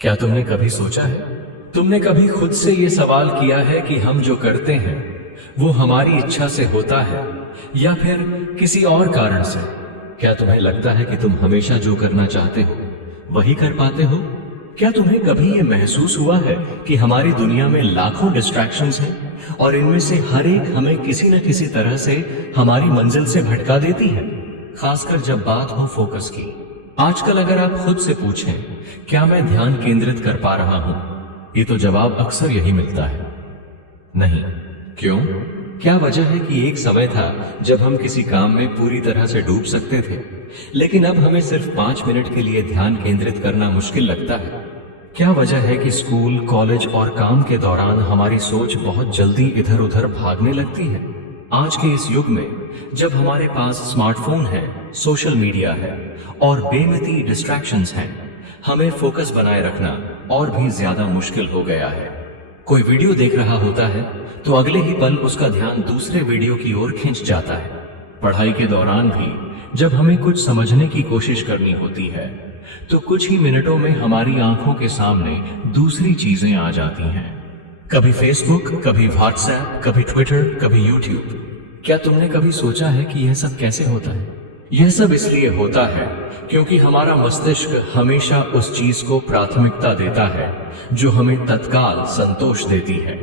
क्या तुमने कभी सोचा है, तुमने कभी खुद से ये सवाल किया है कि हम जो करते हैं वो हमारी इच्छा से होता है या फिर किसी और कारण से? क्या तुम्हें लगता है कि तुम हमेशा जो करना चाहते हो वही कर पाते हो? क्या तुम्हें कभी ये महसूस हुआ है कि हमारी दुनिया में लाखों डिस्ट्रैक्शंस हैं और इनमें से हर एक हमें किसी न किसी तरह से हमारी मंजिल से भटका देती है, खासकर जब बात हो फोकस की। आजकल अगर आप खुद से पूछें, क्या मैं ध्यान केंद्रित कर पा रहा हूं, ये तो जवाब अक्सर यही मिलता है, नहीं। क्यों? क्या वजह है कि एक समय था जब हम किसी काम में पूरी तरह से डूब सकते थे, लेकिन अब हमें सिर्फ 5 मिनट के लिए ध्यान केंद्रित करना मुश्किल लगता है? क्या वजह है कि स्कूल, कॉलेज और काम के दौरान हमारी सोच बहुत जल्दी इधर उधर भागने लगती है? आज के इस युग में जब हमारे पास स्मार्टफोन है, सोशल मीडिया है और बेमिती डिस्ट्रैक्शंस हैं, हमें फोकस बनाए रखना और भी ज्यादा मुश्किल हो गया है। कोई वीडियो देख रहा होता है तो अगले ही पल उसका ध्यान दूसरे वीडियो की ओर खिंच जाता है। पढ़ाई के दौरान भी जब हमें कुछ समझने की कोशिश करनी होती है तो कुछ ही मिनटों में हमारी आंखों के सामने दूसरी चीजें आ जाती हैं। कभी फेसबुक, कभी व्हाट्सएप, कभी ट्विटर, कभी यूट्यूब। क्या तुमने कभी सोचा है कि यह सब कैसे होता है? यह सब इसलिए होता है क्योंकि हमारा मस्तिष्क हमेशा उस चीज को प्राथमिकता देता है जो हमें तत्काल संतोष देती है।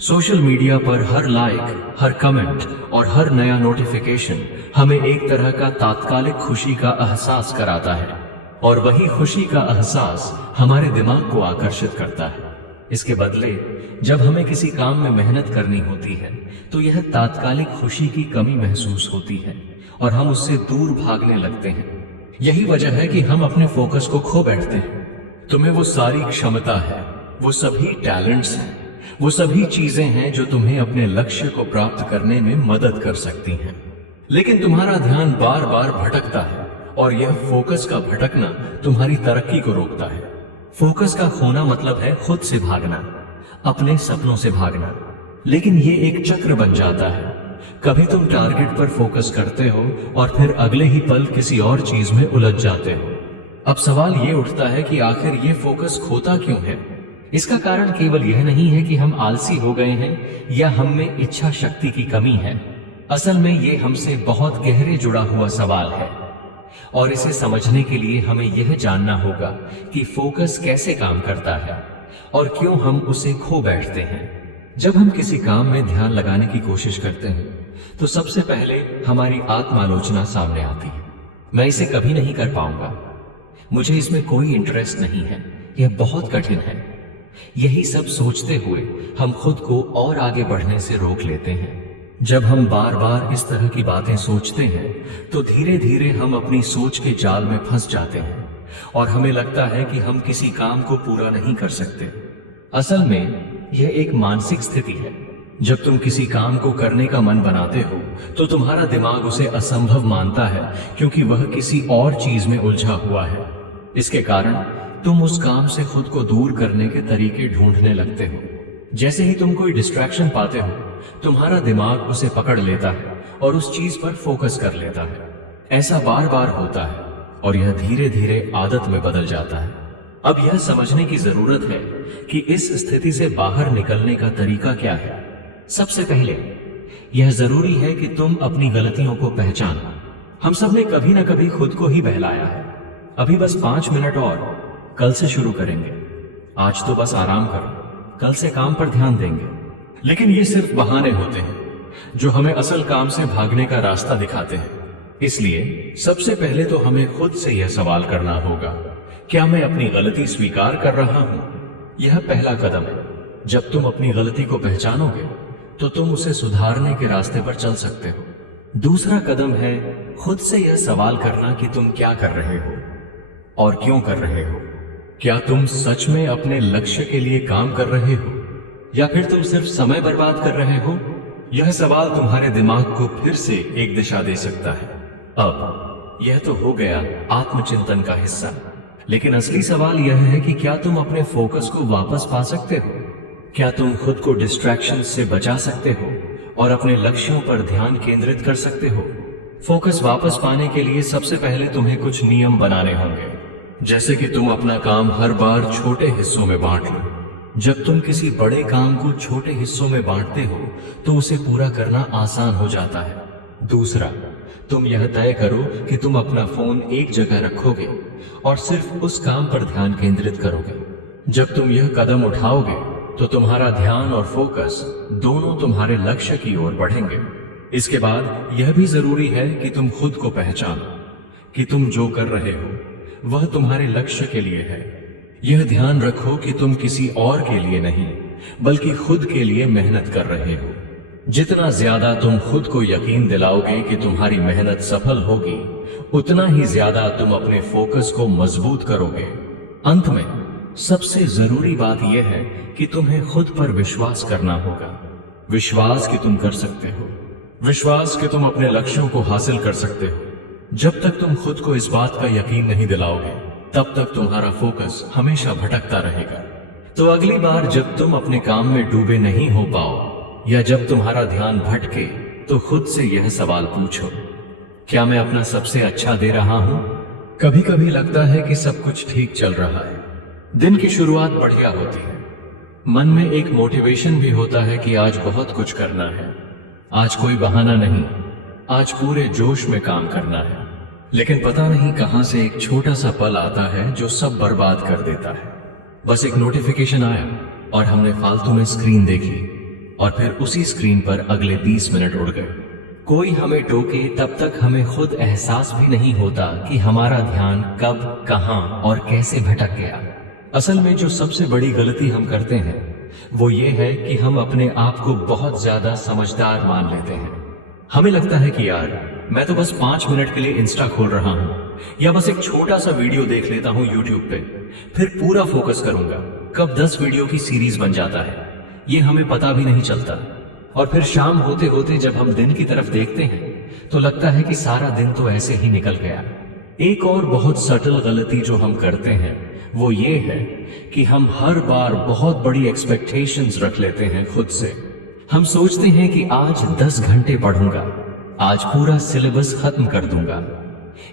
सोशल मीडिया पर हर लाइक, हर कमेंट और हर नया नोटिफिकेशन हमें एक तरह का तात्कालिक खुशी का एहसास कराता है और वही खुशी का एहसास हमारे दिमाग को आकर्षित करता है। इसके बदले जब हमें किसी काम में मेहनत करनी होती है तो यह तात्कालिक खुशी की कमी महसूस होती है और हम उससे दूर भागने लगते हैं। यही वजह है कि हम अपने फोकस को खो बैठते हैं। तुम्हें वो सारी क्षमता है, वो सभी टैलेंट्स हैं, वो सभी चीजें हैं जो तुम्हें अपने लक्ष्य को प्राप्त करने में मदद कर सकती हैं, लेकिन तुम्हारा ध्यान बार बार भटकता है और यह फोकस का भटकना तुम्हारी तरक्की को रोकता है। फोकस का खोना मतलब है खुद से भागना, अपने सपनों से भागना, लेकिन ये एक चक्र बन जाता है। कभी तुम टारगेट पर फोकस करते हो और फिर अगले ही पल किसी और चीज में उलझ जाते हो। अब सवाल ये उठता है कि आखिर ये फोकस खोता क्यों है? इसका कारण केवल यह नहीं है कि हम आलसी हो गए हैं या हम में इच्छा शक्ति की कमी है। असल में ये हमसे बहुत गहरे जुड़ा हुआ सवाल है और इसे समझने के लिए हमें यह जानना होगा कि फोकस कैसे काम करता है और क्यों हम उसे खो बैठते हैं। जब हम किसी काम में ध्यान लगाने की कोशिश करते हैं तो सबसे पहले हमारी आत्मालोचना सामने आती है। मैं इसे कभी नहीं कर पाऊंगा, मुझे इसमें कोई इंटरेस्ट नहीं है, यह बहुत कठिन है। यही सब सोचते हुए हम खुद को और आगे बढ़ने से रोक लेते हैं। जब हम बार बार इस तरह की बातें सोचते हैं तो धीरे धीरे हम अपनी सोच के जाल में फंस जाते हैं और हमें लगता है कि हम किसी काम को पूरा नहीं कर सकते। असल में यह एक मानसिक स्थिति है। जब तुम किसी काम को करने का मन बनाते हो तो तुम्हारा दिमाग उसे असंभव मानता है क्योंकि वह किसी और चीज में उलझा हुआ है। इसके कारण तुम उस काम से खुद को दूर करने के तरीके ढूंढने लगते हो। जैसे ही तुम कोई डिस्ट्रैक्शन पाते हो, तुम्हारा दिमाग उसे पकड़ लेता है और उस चीज पर फोकस कर लेता है। ऐसा बार बार होता है और यह धीरे धीरे आदत में बदल जाता है। अब यह समझने की जरूरत है कि इस स्थिति से बाहर निकलने का तरीका क्या है। सबसे पहले यह जरूरी है कि तुम अपनी गलतियों को पहचानो। हम सब ने कभी ना कभी खुद को ही बहलाया है। अभी बस 5 मिनट और, कल से शुरू करेंगे, आज तो बस आराम करो, कल से काम पर ध्यान देंगे। लेकिन ये सिर्फ बहाने होते हैं जो हमें असल काम से भागने का रास्ता दिखाते हैं। इसलिए सबसे पहले तो हमें खुद से यह सवाल करना होगा, क्या मैं अपनी गलती स्वीकार कर रहा हूं? यह पहला कदम है। जब तुम अपनी गलती को पहचानोगे तो तुम उसे सुधारने के रास्ते पर चल सकते हो। दूसरा कदम है खुद से यह सवाल करना कि तुम क्या कर रहे हो और क्यों कर रहे हो। क्या तुम सच में अपने लक्ष्य के लिए काम कर रहे हो या फिर तुम सिर्फ समय बर्बाद कर रहे हो? यह सवाल तुम्हारे दिमाग को फिर से एक दिशा दे सकता है। अब यह तो हो गया आत्मचिंतन का हिस्सा, लेकिन असली सवाल यह है कि क्या तुम अपने फोकस को वापस पा सकते हो? क्या तुम खुद को डिस्ट्रैक्शन से बचा सकते हो और अपने लक्ष्यों पर ध्यान केंद्रित कर सकते हो? फोकस वापस पाने के लिए सबसे पहले तुम्हें कुछ नियम बनाने होंगे। जैसे कि तुम अपना काम हर बार छोटे हिस्सों में बांट लो। जब तुम किसी बड़े काम को छोटे हिस्सों में बांटते हो तो उसे पूरा करना आसान हो जाता है। दूसरा, तुम यह तय करो कि तुम अपना फोन एक जगह रखोगे और सिर्फ उस काम पर ध्यान केंद्रित करोगे। जब तुम यह कदम उठाओगे तो तुम्हारा ध्यान और फोकस दोनों तुम्हारे लक्ष्य की ओर बढ़ेंगे। इसके बाद यह भी जरूरी है कि तुम खुद को पहचानो कि तुम जो कर रहे हो वह तुम्हारे लक्ष्य के लिए है। यह ध्यान रखो कि तुम किसी और के लिए नहीं बल्कि खुद के लिए मेहनत कर रहे हो। जितना ज्यादा तुम खुद को यकीन दिलाओगे कि तुम्हारी मेहनत सफल होगी, उतना ही ज्यादा तुम अपने फोकस को मजबूत करोगे। अंत में सबसे जरूरी बात यह है कि तुम्हें खुद पर विश्वास करना होगा। विश्वास कि तुम कर सकते हो, विश्वास कि तुम अपने लक्ष्यों को हासिल कर सकते हो। जब तक तुम खुद को इस बात का यकीन नहीं दिलाओगे, तब तक तुम्हारा फोकस हमेशा भटकता रहेगा। तो अगली बार जब तुम अपने काम में डूबे नहीं हो पाओ या जब तुम्हारा ध्यान भटके, तो खुद से यह सवाल पूछो, क्या मैं अपना सबसे अच्छा दे रहा हूं? कभी कभी लगता है कि सब कुछ ठीक चल रहा है, दिन की शुरुआत बढ़िया होती है, मन में एक मोटिवेशन भी होता है कि आज बहुत कुछ करना है, आज कोई बहाना नहीं, आज पूरे जोश में काम करना है। लेकिन पता नहीं कहां से एक छोटा सा पल आता है जो सब बर्बाद कर देता है। बस एक नोटिफिकेशन आया और हमने फालतू में स्क्रीन देखी और फिर उसी स्क्रीन पर अगले 20 मिनट उड़ गए। कोई हमें टोके तब तक हमें खुद एहसास भी नहीं होता कि हमारा ध्यान कब, कहां और कैसे भटक गया। असल में जो सबसे बड़ी गलती हम करते हैं वो ये है कि हम अपने आप को बहुत ज्यादा समझदार मान लेते हैं। हमें लगता है कि यार मैं तो बस 5 मिनट के लिए इंस्टा खोल रहा हूं या बस एक छोटा सा वीडियो देख लेता हूं यूट्यूब पे, फिर पूरा फोकस करूंगा। कब 10 वीडियो की सीरीज बन जाता है ये हमें पता भी नहीं चलता। और फिर शाम होते होते जब हम दिन की तरफ देखते हैं तो लगता है कि सारा दिन तो ऐसे ही निकल गया। एक और बहुत सटल गलती जो हम करते हैं वो ये है कि हम हर बार बहुत बड़ी एक्सपेक्टेशंस रख लेते हैं खुद से। हम सोचते हैं कि आज 10 घंटे पढ़ूंगा, आज पूरा सिलेबस खत्म कर दूंगा,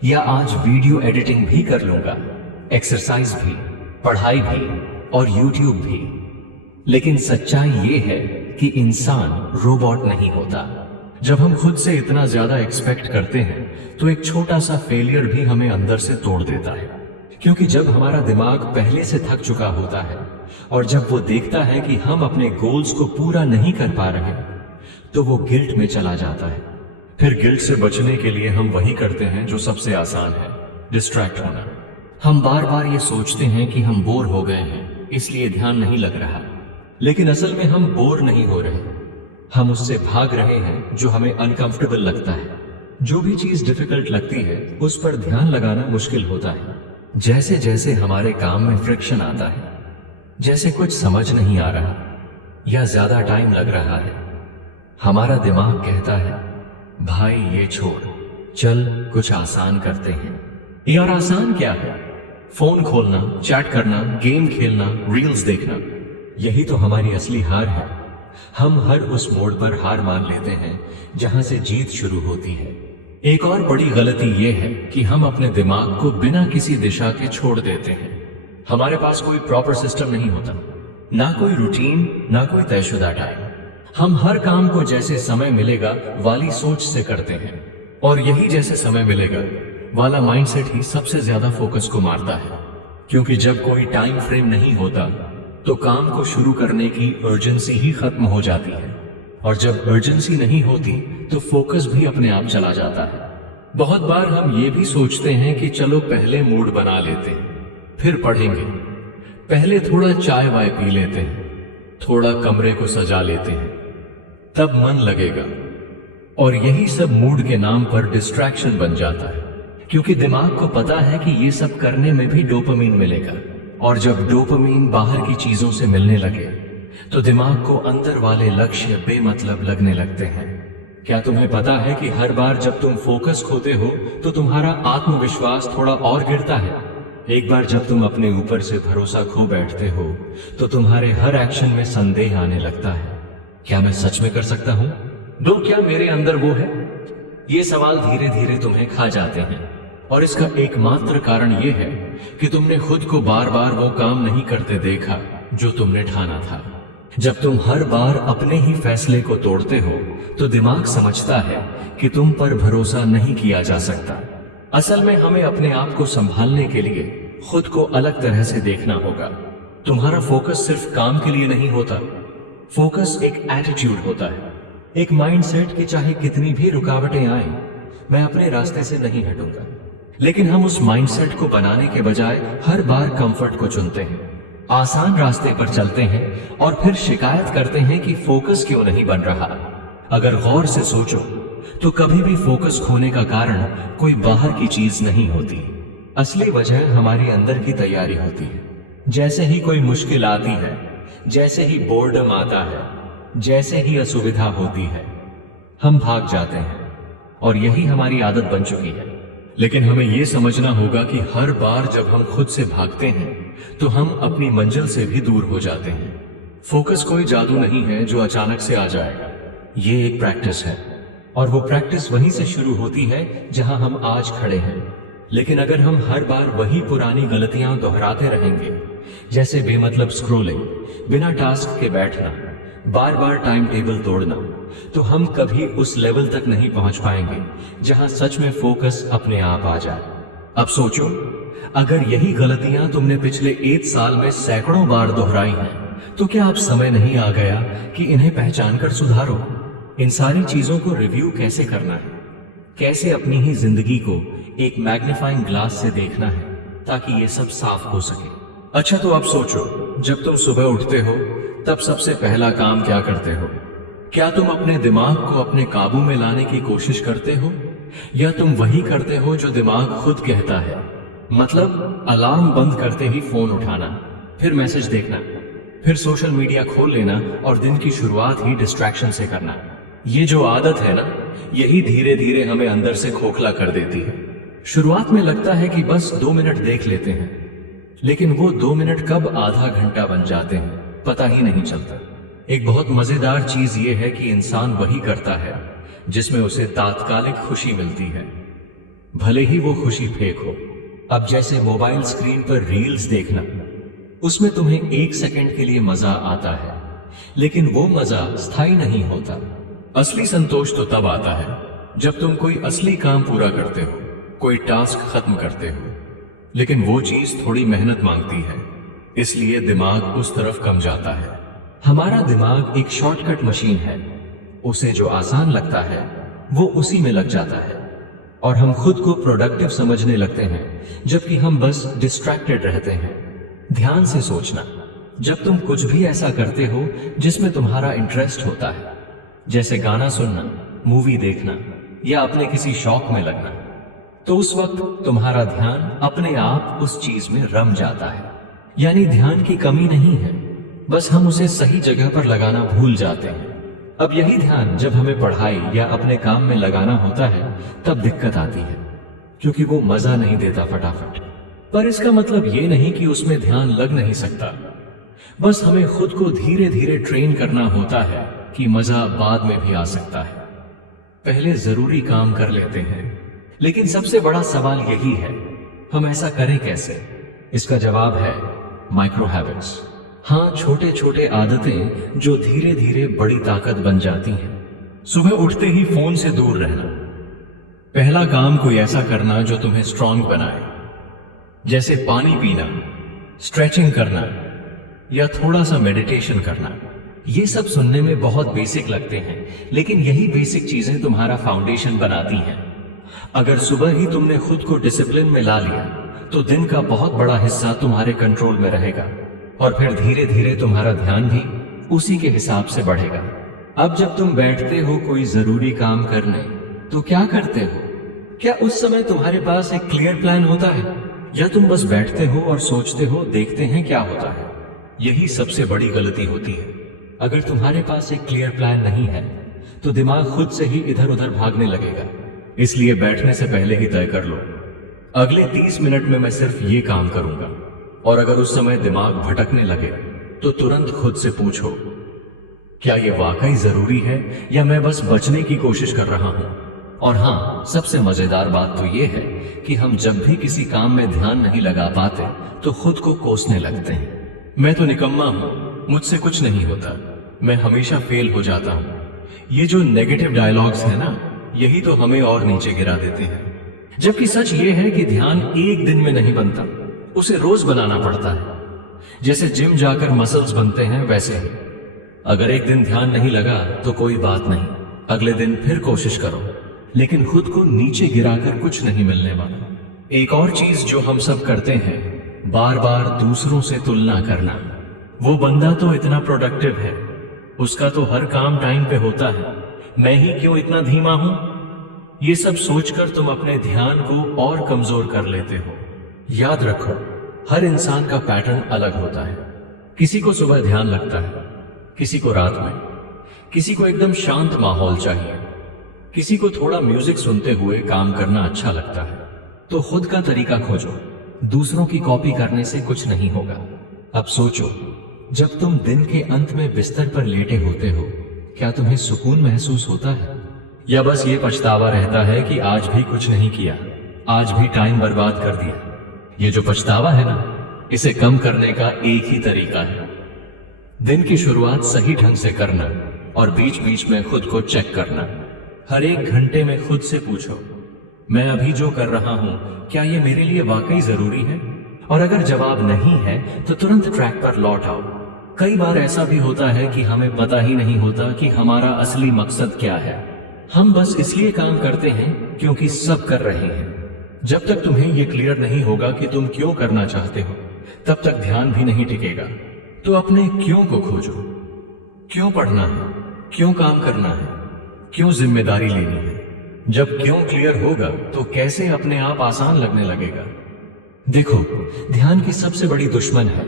या आज वीडियो एडिटिंग भी कर लूंगा, एक्सरसाइज भी, पढ़ाई भी और यूट्यूब भी। लेकिन सच्चाई ये है कि इंसान रोबोट नहीं होता। जब हम खुद से इतना ज्यादा एक्सपेक्ट करते हैं तो एक छोटा सा फेलियर भी हमें अंदर से तोड़ देता है। क्योंकि जब हमारा दिमाग पहले से थक चुका होता है और जब वो देखता है कि हम अपने गोल्स को पूरा नहीं कर पा रहे, तो वो गिल्ट में चला जाता है। फिर गिल्ट से बचने के लिए हम वही करते हैं जो सबसे आसान है, डिस्ट्रैक्ट होना। हम बार बार ये सोचते हैं कि हम बोर हो गए हैं इसलिए ध्यान नहीं लग रहा, लेकिन असल में हम बोर नहीं हो रहे, हम उससे भाग रहे हैं जो हमें अनकंफर्टेबल लगता है। जो भी चीज डिफिकल्ट लगती है उस पर ध्यान लगाना मुश्किल होता है। जैसे जैसे हमारे काम में फ्रिक्शन आता है, जैसे कुछ समझ नहीं आ रहा या ज्यादा टाइम लग रहा है, हमारा दिमाग कहता है भाई ये छोड़, चल कुछ आसान करते हैं। यार आसान क्या है? फोन खोलना, चैट करना, गेम खेलना, रील्स देखना, यही तो हमारी असली हार है। हम हर उस मोड़ पर हार मान लेते हैं जहां से जीत शुरू होती है। एक और बड़ी गलती यह है कि हम अपने दिमाग को बिना किसी दिशा के छोड़ देते हैं। हमारे पास कोई प्रॉपर सिस्टम नहीं होता, ना कोई रूटीन, ना कोई तयशुदा टाइम। हम हर काम को जैसे समय मिलेगा वाली सोच से करते हैं, और यही जैसे समय मिलेगा वाला माइंडसेट ही सबसे ज्यादा फोकस को मारता है। क्योंकि जब कोई टाइम फ्रेम नहीं होता तो काम को शुरू करने की अर्जेंसी ही खत्म हो जाती है, और जब अर्जेंसी नहीं होती तो फोकस भी अपने आप चला जाता है। बहुत बार हम ये भी सोचते हैं कि चलो पहले मूड बना लेते हैं, फिर पढ़ेंगे, पहले थोड़ा चाय वाय पी लेते हैं, थोड़ा कमरे को सजा लेते हैं, तब मन लगेगा। और यही सब मूड के नाम पर डिस्ट्रैक्शन बन जाता है, क्योंकि दिमाग को पता है कि ये सब करने में भी डोपामीन मिलेगा, और जब डोपामीन बाहर की चीजों से मिलने लगे तो दिमाग को अंदर वाले लक्ष्य बेमतलब लगने लगते हैं। क्या तुम्हें पता है कि हर बार जब तुम फोकस खोते हो तो तुम्हारा आत्मविश्वास थोड़ा और गिरता है? एक बार जब तुम अपने ऊपर से भरोसा खो बैठते हो तो तुम्हारे हर एक्शन में संदेह आने लगता है, क्या मैं सच में कर सकता हूं? क्या मेरे अंदर वो है? ये सवाल धीरे धीरे तुम्हें खा जाते हैं। और इसका एकमात्र कारण यह है कि तुमने खुद को बार बार वो काम नहीं करते देखा जो तुमने ठाना था। जब तुम हर बार अपने ही फैसले को तोड़ते हो तो दिमाग समझता है कि तुम पर भरोसा नहीं किया जा सकता। असल में हमें अपने आप को संभालने के लिए खुद को अलग तरह से देखना होगा। तुम्हारा फोकस सिर्फ काम के लिए नहीं होता, फोकस एक एटीट्यूड होता है, एक माइंडसेट कि चाहे कितनी भी रुकावटें आए मैं अपने रास्ते से नहीं हटूंगा। लेकिन हम उस माइंडसेट को बनाने के बजाय हर बार कंफर्ट को चुनते हैं, आसान रास्ते पर चलते हैं और फिर शिकायत करते हैं कि फोकस क्यों नहीं बन रहा। अगर गौर से सोचो तो कभी भी फोकस खोने का कारण कोई बाहर की चीज नहीं होती, असली वजह हमारी अंदर की तैयारी होती है। जैसे ही कोई मुश्किल आती है, जैसे ही बोर्डम आता है, जैसे ही असुविधा होती है, हम भाग जाते हैं और यही हमारी आदत बन चुकी है। लेकिन हमें यह समझना होगा कि हर बार जब हम खुद से भागते हैं तो हम अपनी मंजिल से भी दूर हो जाते हैं। फोकस कोई जादू नहीं है जो अचानक से आ जाएगा, ये एक प्रैक्टिस है और वो प्रैक्टिस वहीं से शुरू होती है जहां हम आज खड़े हैं। लेकिन अगर हम हर बार वही पुरानी गलतियां दोहराते रहेंगे, जैसे बेमतलब स्क्रोलिंग, बिना टास्क के बैठना, बार बार टाइम टेबल तोड़ना, तो हम कभी उस लेवल तक नहीं पहुंच पाएंगे जहां सच में फोकस अपने आप आ जाए। अब सोचो, अगर यही गलतियां तुमने पिछले 1 साल में सैकड़ों बार दोहराई हैं, तो क्या अब समय नहीं आ गया कि इन्हें पहचान कर सुधारो? इन सारी चीजों को रिव्यू कैसे करना है, कैसे अपनी ही जिंदगी को एक मैग्नीफाइंग ग्लास से देखना है ताकि ये सब साफ हो सके। अच्छा, तो आप सोचो, जब तुम सुबह उठते हो तब सबसे पहला काम क्या करते हो? क्या तुम अपने दिमाग को अपने काबू में लाने की कोशिश करते हो या तुम वही करते हो जो दिमाग खुद कहता है? मतलब अलार्म बंद करते ही फोन उठाना, फिर मैसेज देखना, फिर सोशल मीडिया खोल लेना और दिन की शुरुआत ही डिस्ट्रैक्शन से करना। ये जो आदत है ना, यही धीरे धीरे हमें अंदर से खोखला कर देती है। शुरुआत में लगता है कि बस 2 मिनट देख लेते हैं, लेकिन वो 2 मिनट कब आधा घंटा बन जाते हैं पता ही नहीं चलता। एक बहुत मजेदार चीज ये है कि इंसान वही करता है जिसमें उसे तात्कालिक खुशी मिलती है, भले ही वो खुशी फेक हो। अब जैसे मोबाइल स्क्रीन पर रील्स देखना, उसमें तुम्हें 1 सेकंड के लिए मजा आता है, लेकिन वो मजा स्थायी नहीं होता। असली संतोष तो तब आता है जब तुम कोई असली काम पूरा करते हो, कोई टास्क खत्म करते हो, लेकिन वो चीज थोड़ी मेहनत मांगती है, इसलिए दिमाग उस तरफ कम जाता है। हमारा दिमाग एक शॉर्टकट मशीन है, उसे जो आसान लगता है वो उसी में लग जाता है और हम खुद को प्रोडक्टिव समझने लगते हैं, जबकि हम बस डिस्ट्रैक्टेड रहते हैं। ध्यान से सोचना, जब तुम कुछ भी ऐसा करते हो जिसमें तुम्हारा इंटरेस्ट होता है, जैसे गाना सुनना, मूवी देखना या अपने किसी शौक में लगना, तो उस वक्त तुम्हारा ध्यान अपने आप उस चीज में रम जाता है। यानी ध्यान की कमी नहीं है, बस हम उसे सही जगह पर लगाना भूल जाते हैं। अब यही ध्यान जब हमें पढ़ाई या अपने काम में लगाना होता है तब दिक्कत आती है, क्योंकि वो मजा नहीं देता फटाफट। पर इसका मतलब ये नहीं कि उसमें ध्यान लग नहीं सकता, बस हमें खुद को धीरे धीरे ट्रेन करना होता है कि मजा बाद में भी आ सकता है। पहले जरूरी काम कर लेते हैं, लेकिन सबसे बड़ा सवाल यही है, हम ऐसा करें कैसे? इसका जवाब है माइक्रो हैबिट्स। हाँ, छोटे छोटे आदतें जो धीरे धीरे बड़ी ताकत बन जाती हैं। सुबह उठते ही फोन से दूर रहना। पहला काम कोई ऐसा करना जो तुम्हें स्ट्रांग बनाए, जैसे पानी पीना, स्ट्रेचिंग करना या थोड़ा सा मेडिटेशन करना। ये सब सुनने में बहुत बेसिक लगते हैं, लेकिन यही बेसिक चीजें तुम्हारा फाउंडेशन बनाती हैं। अगर सुबह ही तुमने खुद को डिसिप्लिन में ला लिया तो दिन का बहुत बड़ा हिस्सा तुम्हारे कंट्रोल में रहेगा और फिर धीरे धीरे तुम्हारा ध्यान भी उसी के हिसाब से बढ़ेगा। अब जब तुम बैठते हो कोई जरूरी काम करने, तो क्या करते हो? क्या उस समय तुम्हारे पास एक क्लियर प्लान होता है या तुम बस बैठते हो और सोचते हो, देखते हैं क्या होता है? यही सबसे बड़ी गलती होती है। अगर तुम्हारे पास एक क्लियर प्लान नहीं है तो दिमाग खुद से ही इधर उधर भागने लगेगा। इसलिए बैठने से पहले ही तय कर लो, अगले 30 मिनट में मैं सिर्फ ये काम करूंगा। और अगर उस समय दिमाग भटकने लगे तो तुरंत खुद से पूछो, क्या ये वाकई जरूरी है या मैं बस बचने की कोशिश कर रहा हूं? और हाँ, सबसे मजेदार बात तो ये है कि हम जब भी किसी काम में ध्यान नहीं लगा पाते तो खुद को कोसने लगते हैं। मैं तो निकम्मा हूं, मुझसे कुछ नहीं होता, मैं हमेशा फेल हो जाता हूं। ये जो नेगेटिव डायलॉग्स है ना, यही तो हमें और नीचे गिरा देते हैं। जबकि सच ये है कि ध्यान एक दिन में नहीं बनता, उसे रोज बनाना पड़ता है। जैसे जिम जाकर मसल्स बनते हैं, वैसे ही अगर एक दिन ध्यान नहीं लगा तो कोई बात नहीं, अगले दिन फिर कोशिश करो, लेकिन खुद को नीचे गिराकर कुछ नहीं मिलने वाला। एक और चीज जो हम सब करते हैं, बार बार दूसरों से तुलना करना। वो बंदा तो इतना प्रोडक्टिव है, उसका तो हर काम टाइम पे होता है, मैं ही क्यों इतना धीमा हूं? ये सब सोचकर तुम अपने ध्यान को और कमजोर कर लेते हो। याद रखो, हर इंसान का पैटर्न अलग होता है। किसी को सुबह ध्यान लगता है, किसी को रात में, किसी को एकदम शांत माहौल चाहिए, किसी को थोड़ा म्यूजिक सुनते हुए काम करना अच्छा लगता है। तो खुद का तरीका खोजो, दूसरों की कॉपी करने से कुछ नहीं होगा। अब सोचो, जब तुम दिन के अंत में बिस्तर पर लेटे होते हो, क्या तुम्हें सुकून महसूस होता है, या बस ये पछतावा रहता है कि आज भी कुछ नहीं किया, आज भी टाइम बर्बाद कर दिया? ये जो पछतावा है ना, इसे कम करने का एक ही तरीका है, दिन की शुरुआत सही ढंग से करना और बीच बीच में खुद को चेक करना। हर एक घंटे में खुद से पूछो, मैं अभी जो कर रहा हूं, क्या ये मेरे लिए वाकई जरूरी है? और अगर जवाब नहीं है तो तुरंत ट्रैक पर लौट आओ। कई बार ऐसा भी होता है कि हमें पता ही नहीं होता कि हमारा असली मकसद क्या है। हम बस इसलिए काम करते हैं क्योंकि सब कर रहे हैं। जब तक तुम्हें यह क्लियर नहीं होगा कि तुम क्यों करना चाहते हो, तब तक ध्यान भी नहीं टिकेगा। तो अपने क्यों को खोजो। क्यों पढ़ना है, क्यों काम करना है, क्यों जिम्मेदारी लेनी है। जब क्यों क्लियर होगा तो कैसे अपने आप आसान लगने लगेगा। देखो, ध्यान की सबसे बड़ी दुश्मन है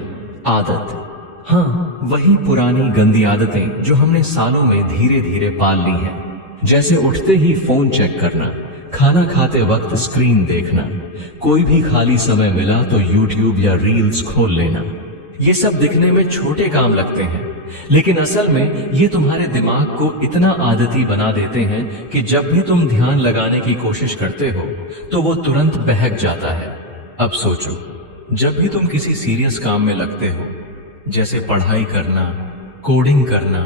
आदत। हाँ, वही पुरानी गंदी आदतें जो हमने सालों में धीरे धीरे पाल ली हैं। जैसे उठते ही फोन चेक करना, खाना खाते वक्त स्क्रीन देखना, कोई भी खाली समय मिला तो यूट्यूब या रील्स खोल लेना। ये सब दिखने में छोटे काम लगते हैं, लेकिन असल में ये तुम्हारे दिमाग को इतना आदती बना देते हैं कि जब भी तुम ध्यान लगाने की कोशिश करते हो तो वो तुरंत बहक जाता है। अब सोचो, जब भी तुम किसी सीरियस काम में लगते हो, जैसे पढ़ाई करना, कोडिंग करना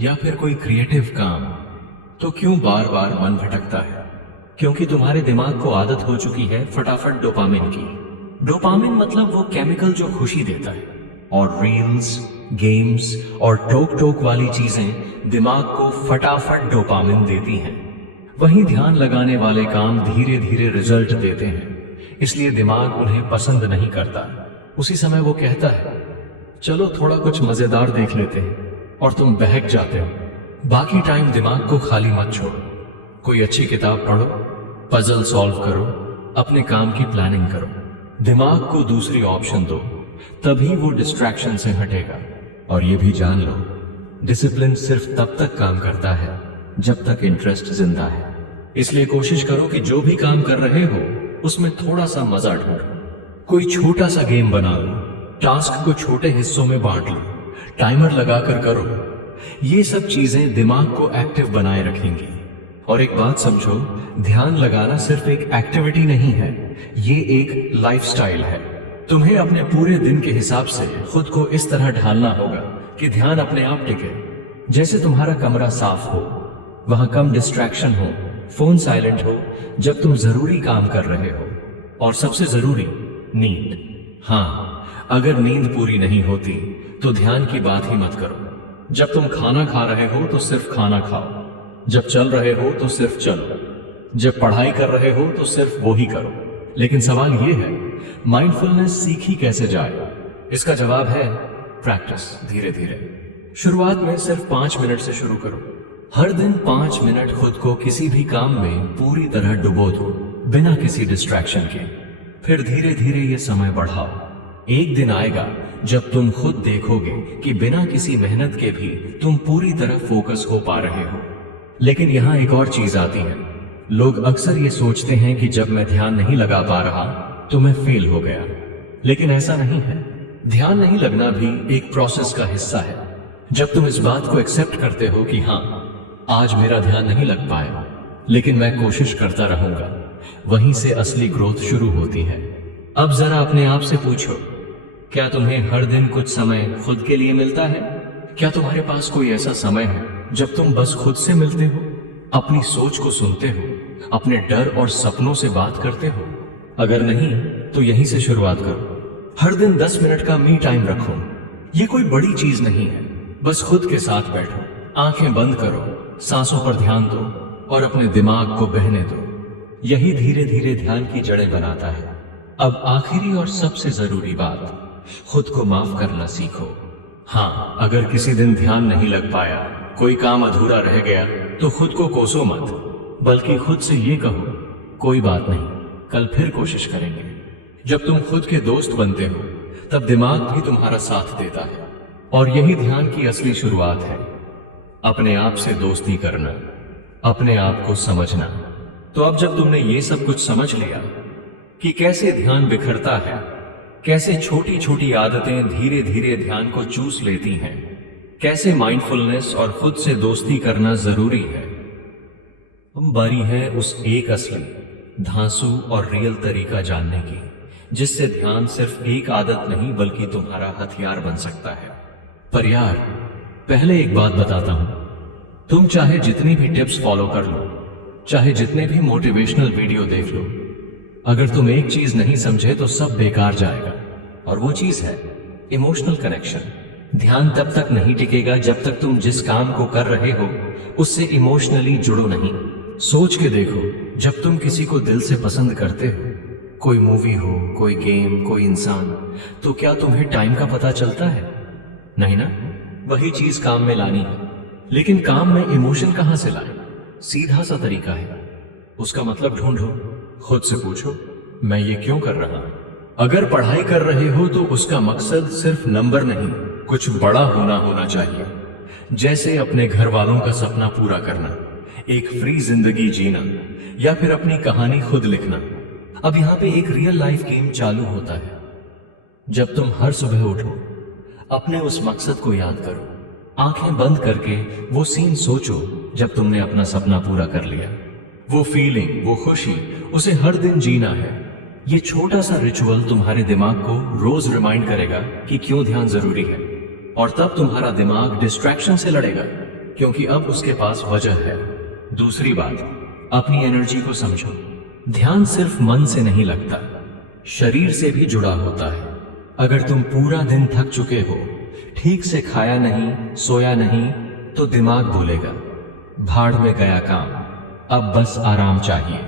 या फिर कोई क्रिएटिव काम, तो क्यों बार बार मन भटकता है? क्योंकि तुम्हारे दिमाग को आदत हो चुकी है फटाफट डोपामिन की। डोपामिन मतलब वो केमिकल जो खुशी देता है, और रील्स, गेम्स और टोक टोक वाली चीजें दिमाग को फटाफट डोपामिन देती हैं। वहीं ध्यान लगाने वाले काम धीरे धीरे रिजल्ट देते हैं, इसलिए दिमाग उन्हें पसंद नहीं करता। उसी समय वो कहता है, चलो थोड़ा कुछ मजेदार देख लेते हैं, और तुम बहक जाते हो। बाकी टाइम दिमाग को खाली मत छोड़ो। कोई अच्छी किताब पढ़ो, पजल सॉल्व करो, अपने काम की प्लानिंग करो। दिमाग को दूसरी ऑप्शन दो, तभी वो डिस्ट्रैक्शन से हटेगा। और ये भी जान लो, डिसिप्लिन सिर्फ तब तक काम करता है जब तक इंटरेस्ट जिंदा है। इसलिए कोशिश करो कि जो भी काम कर रहे हो उसमें थोड़ा सा मजा ढूंढो। कोई छोटा सा गेम बना लो, टास्क को छोटे हिस्सों में बांट लो, टाइमर लगाकर करो। ये सब चीजें दिमाग को एक्टिव बनाए रखेंगी। और एक बात समझो, ध्यान लगाना सिर्फ एक एक्टिविटी नहीं है, ये एक लाइफस्टाइल है। तुम्हें अपने पूरे दिन के हिसाब से खुद को इस तरह ढालना होगा कि ध्यान अपने आप टिके। जैसे तुम्हारा कमरा साफ हो, वहां कम डिस्ट्रैक्शन हो, फोन साइलेंट हो जब तुम जरूरी काम कर रहे हो, और सबसे जरूरी नींद। हाँ, अगर नींद पूरी नहीं होती तो ध्यान की बात ही मत करो। जब तुम खाना खा रहे हो तो सिर्फ खाना खाओ, जब चल रहे हो तो सिर्फ चलो, जब पढ़ाई कर रहे हो तो सिर्फ वो ही करो। लेकिन सवाल ये है, माइंडफुलनेस सीखी कैसे जाए? इसका जवाब है प्रैक्टिस। धीरे धीरे शुरुआत में सिर्फ 5 मिनट से शुरू करो। हर दिन 5 मिनट खुद को किसी भी काम में पूरी तरह डुबो दो, बिना किसी डिस्ट्रैक्शन के। फिर धीरे धीरे ये समय बढ़ाओ। एक दिन आएगा जब तुम खुद देखोगे कि बिना किसी मेहनत के भी तुम पूरी तरह फोकस हो पा रहे हो। लेकिन यहाँ एक और चीज आती है। लोग अक्सर ये सोचते हैं कि जब मैं ध्यान नहीं लगा पा रहा तो मैं फेल हो गया, लेकिन ऐसा नहीं है। ध्यान नहीं लगना भी एक प्रोसेस का हिस्सा है। जब तुम इस बात को एक्सेप्ट करते हो कि हाँ, आज मेरा ध्यान नहीं लग पाया, लेकिन मैं कोशिश करता रहूंगा। वहीं से असली ग्रोथ शुरू होती है। अब जरा अपने आप से पूछो, क्या तुम्हें हर दिन कुछ समय खुद के लिए मिलता है? क्या तुम्हारे पास कोई ऐसा समय है जब तुम बस खुद से मिलते हो, अपनी सोच को सुनते हो, अपने डर और सपनों से बात करते हो? अगर नहीं तो यहीं से शुरुआत करो। हर दिन 10 मिनट का मी टाइम रखो। ये कोई बड़ी चीज नहीं है, बस खुद के साथ बैठो, आंखें बंद करो, सांसों पर ध्यान दो और अपने दिमाग को बहने दो। यही धीरे धीरे ध्यान की जड़ें बनाता है। अब आखिरी और सबसे जरूरी बात, खुद को माफ करना सीखो। हाँ, अगर किसी दिन ध्यान नहीं लग पाया, कोई काम अधूरा रह गया, तो खुद को कोसो मत, बल्कि खुद से ये कहो, कोई बात नहीं, कल फिर कोशिश करेंगे। जब तुम खुद के दोस्त बनते हो, तब दिमाग भी तुम्हारा साथ देता है। और यही ध्यान की असली शुरुआत है, अपने आप से दोस्ती करना, अपने आप को समझना। तो अब जब तुमने ये सब कुछ समझ लिया कि कैसे ध्यान बिखरता है, कैसे छोटी छोटी आदतें धीरे धीरे ध्यान को चूस लेती हैं, कैसे माइंडफुलनेस और खुद से दोस्ती करना जरूरी है, अब बारी है उस एक असली, धांसू और रियल तरीका जानने की, जिससे ध्यान सिर्फ एक आदत नहीं बल्कि तुम्हारा हथियार बन सकता है। पर यार, पहले एक बात बताता हूं, तुम चाहे जितनी भी टिप्स फॉलो कर लो, चाहे जितने भी मोटिवेशनल वीडियो देख लो, अगर तुम एक चीज नहीं समझे तो सब बेकार जाएगा। और वो चीज है इमोशनल कनेक्शन। ध्यान तब तक नहीं टिकेगा जब तक तुम जिस काम को कर रहे हो उससे इमोशनली जुड़ो नहीं। सोच के देखो, जब तुम किसी को दिल से पसंद करते हो, कोई मूवी हो, कोई गेम, कोई इंसान, तो क्या तुम्हें टाइम का पता चलता है? नहीं ना? वही चीज काम में लानी है। लेकिन काम में इमोशन कहां से लाए? सीधा सा तरीका है, उसका मतलब ढूंढो, खुद से पूछो, मैं ये क्यों कर रहा हूं? अगर पढ़ाई कर रहे हो तो उसका मकसद सिर्फ नंबर नहीं, कुछ बड़ा होना चाहिए। जैसे अपने घर वालों का सपना पूरा करना, एक फ्री जिंदगी जीना, या फिर अपनी कहानी खुद लिखना। अब यहाँ पे एक रियल लाइफ गेम चालू होता है। जब तुम हर सुबह उठो, अपने उस मकसद को याद करो, आंखें बंद करके वो सीन सोचो जब तुमने अपना सपना पूरा कर लिया। वो फीलिंग, वो खुशी, उसे हर दिन जीना है। ये छोटा सा रिचुअल तुम्हारे दिमाग को रोज रिमाइंड करेगा कि क्यों ध्यान जरूरी है। और तब तुम्हारा दिमाग डिस्ट्रैक्शन से लड़ेगा, क्योंकि अब उसके पास वजह है। दूसरी बात, अपनी एनर्जी को समझो। ध्यान सिर्फ मन से नहीं लगता, शरीर से भी जुड़ा होता है। अगर तुम पूरा दिन थक चुके हो, ठीक से खाया नहीं, सोया नहीं, तो दिमाग बोलेगा, भाड़ में गया काम, अब बस आराम चाहिए।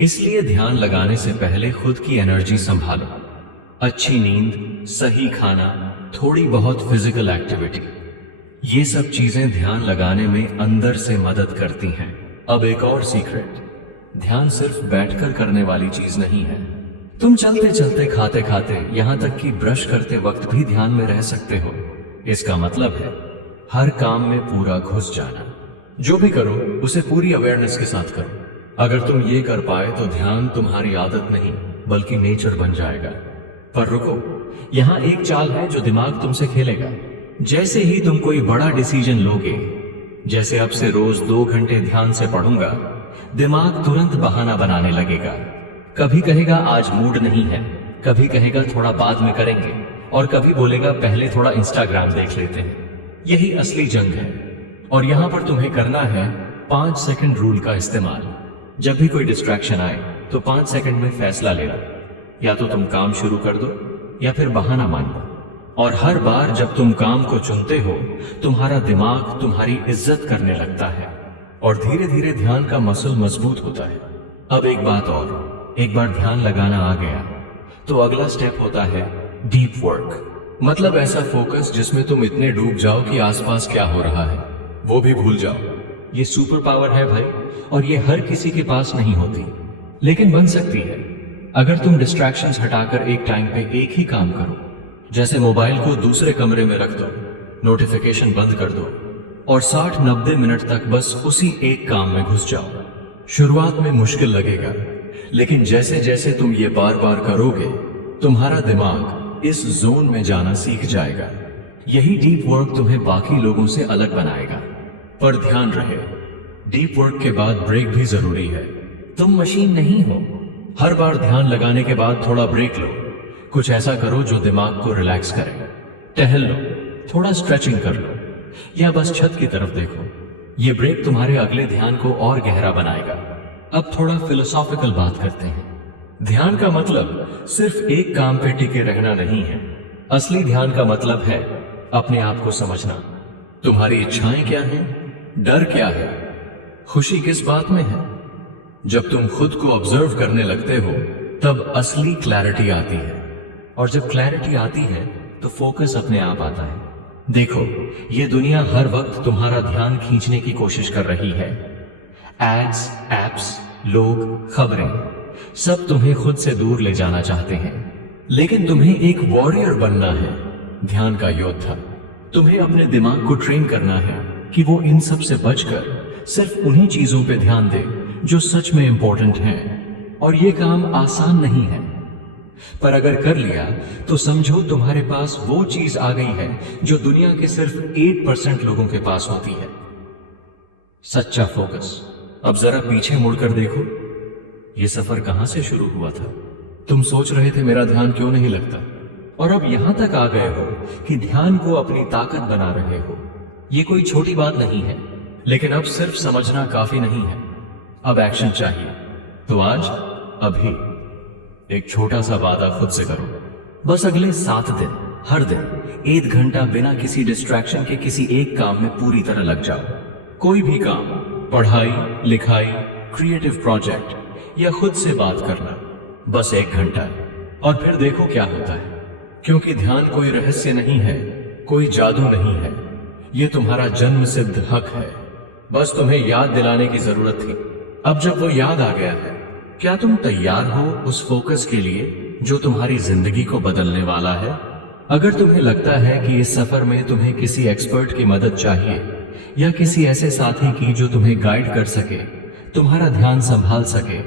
इसलिए ध्यान लगाने से पहले खुद की एनर्जी संभालो। अच्छी नींद, सही खाना, थोड़ी बहुत फिजिकल एक्टिविटी, ये सब चीजें ध्यान लगाने में अंदर से मदद करती हैं। अब एक और सीक्रेट, ध्यान सिर्फ बैठकर करने वाली चीज नहीं है। तुम चलते चलते, खाते खाते, यहां तक कि ब्रश करते वक्त भी ध्यान में रह सकते हो। इसका मतलब है हर काम में पूरा घुस जाना। जो भी करो उसे पूरी अवेयरनेस के साथ करो। अगर तुम ये कर पाए तो ध्यान तुम्हारी आदत नहीं बल्कि नेचर बन जाएगा। पर रुको, यहाँ एक चाल है जो दिमाग तुमसे खेलेगा। जैसे ही तुम कोई बड़ा डिसीजन लोगे, जैसे अब से रोज 2 घंटे ध्यान से पढ़ूंगा, दिमाग तुरंत बहाना बनाने लगेगा। कभी कहेगा आज मूड नहीं है, कभी कहेगा थोड़ा बाद में करेंगे, और कभी बोलेगा पहले थोड़ा इंस्टाग्राम देख लेते हैं। यही असली जंग है। और यहां पर तुम्हें करना है 5 सेकंड रूल का इस्तेमाल। जब भी कोई डिस्ट्रैक्शन आए तो 5 सेकंड में फैसला लेना, या तो तुम काम शुरू कर दो या फिर बहाना मान लो। और हर बार जब तुम काम को चुनते हो, तुम्हारा दिमाग तुम्हारी इज्जत करने लगता है और धीरे धीरे ध्यान का मसल मजबूत होता है। अब एक बात और, एक बार ध्यान लगाना आ गया तो अगला स्टेप होता है डीप वर्क। मतलब ऐसा फोकस जिसमें तुम इतने डूब जाओ कि आसपास क्या हो रहा है वो भी भूल जाओ। ये सुपर पावर है भाई, और ये हर किसी के पास नहीं होती, लेकिन बन सकती है अगर तुम डिस्ट्रैक्शंस हटाकर एक टाइम पे एक ही काम करो। जैसे मोबाइल को दूसरे कमरे में रख दो, नोटिफिकेशन बंद कर दो और 60-90 मिनट तक बस उसी एक काम में घुस जाओ। शुरुआत में मुश्किल लगेगा, लेकिन जैसे जैसे तुम ये बार बार करोगे, तुम्हारा दिमाग इस जोन में जाना सीख जाएगा। यही डीप वर्क तुम्हें बाकी लोगों से अलग बनाएगा। पर ध्यान रहे, डीप वर्क के बाद ब्रेक भी जरूरी है। तुम मशीन नहीं हो। हर बार ध्यान लगाने के बाद थोड़ा ब्रेक लो। कुछ ऐसा करो जो दिमाग को रिलैक्स करे। टहल लो, थोड़ा स्ट्रेचिंग कर लो, या बस छत की तरफ देखो। ये ब्रेक तुम्हारे अगले ध्यान को और गहरा बनाएगा। अब थोड़ा फिलोसॉफिकल बात करते हैं। ध्यान का मतलब सिर्फ एक काम पे टिके रहना नहीं है। असली ध्यान का मतलब है अपने आप को समझना। तुम्हारी इच्छाएं क्या हैं? डर क्या है? खुशी किस बात में है? जब तुम खुद को ऑब्जर्व करने लगते हो तब असली क्लैरिटी आती है, और जब क्लैरिटी आती है तो फोकस अपने आप आता है। देखो, ये दुनिया हर वक्त तुम्हारा ध्यान खींचने की कोशिश कर रही है। एड्स, एप्स, लोग, खबरें, सब तुम्हें खुद से दूर ले जाना चाहते हैं। लेकिन तुम्हें एक वॉरियर बनना है, ध्यान का योद्धा। तुम्हें अपने दिमाग को ट्रेन करना है कि वो इन सब से बचकर सिर्फ उन्हीं चीजों पे ध्यान दे जो सच में इंपॉर्टेंट हैं। और ये काम आसान नहीं है, पर अगर कर लिया तो समझो तुम्हारे पास वो चीज आ गई है जो दुनिया के सिर्फ 8% लोगों के पास होती है, सच्चा फोकस। अब जरा पीछे मुड़कर देखो, ये सफर कहां से शुरू हुआ था? तुम सोच रहे थे मेरा ध्यान क्यों नहीं लगता, और अब यहां तक आ गए हो कि ध्यान को अपनी ताकत बना रहे हो। ये कोई छोटी बात नहीं है, लेकिन अब सिर्फ समझना काफी नहीं है, अब एक्शन चाहिए। तो आज, अभी एक छोटा सा वादा खुद से करो। बस अगले 7 दिन, हर दिन 1 घंटा बिना किसी डिस्ट्रैक्शन के किसी एक काम में पूरी तरह लग जाओ। कोई भी काम, पढ़ाई, लिखाई, क्रिएटिव प्रोजेक्ट या खुद से बात करना, बस 1 घंटा, और फिर देखो क्या होता है। क्योंकि ध्यान कोई रहस्य नहीं है, कोई जादू नहीं है, ये तुम्हारा जन्म सिद्ध हक है। बस तुम्हें याद दिलाने की जरूरत थी। अब जब वो याद आ गया है, क्या तुम तैयार हो उस फोकस के लिए जो तुम्हारी जिंदगी को बदलने वाला है? अगर तुम्हें लगता है कि इस सफर में तुम्हें किसी एक्सपर्ट की मदद चाहिए या किसी ऐसे साथी की जो तुम्हें गाइड कर सके, तुम्हारा ध्यान संभाल सके,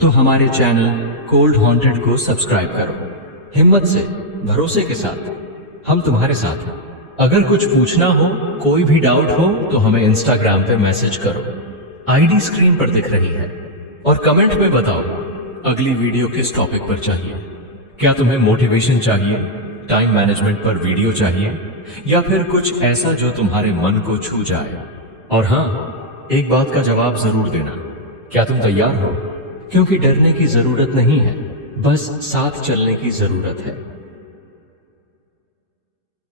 तो हमारे चैनल कोल्ड हॉन्टेड को सब्सक्राइब करो। हिम्मत से, भरोसे के साथ हम तुम्हारे साथ हैं। अगर कुछ पूछना हो, कोई भी डाउट हो, तो हमें इंस्टाग्राम पे मैसेज करो। आईडी स्क्रीन पर दिख रही है, और कमेंट में बताओ अगली वीडियो किस टॉपिक पर चाहिए। क्या तुम्हें मोटिवेशन चाहिए, टाइम मैनेजमेंट पर वीडियो चाहिए, या फिर कुछ ऐसा जो तुम्हारे मन को छू जाए? और हाँ, एक बात का जवाब जरूर देना, क्या तुम तैयार हो? क्योंकि डरने की जरूरत नहीं है, बस साथ चलने की जरूरत है।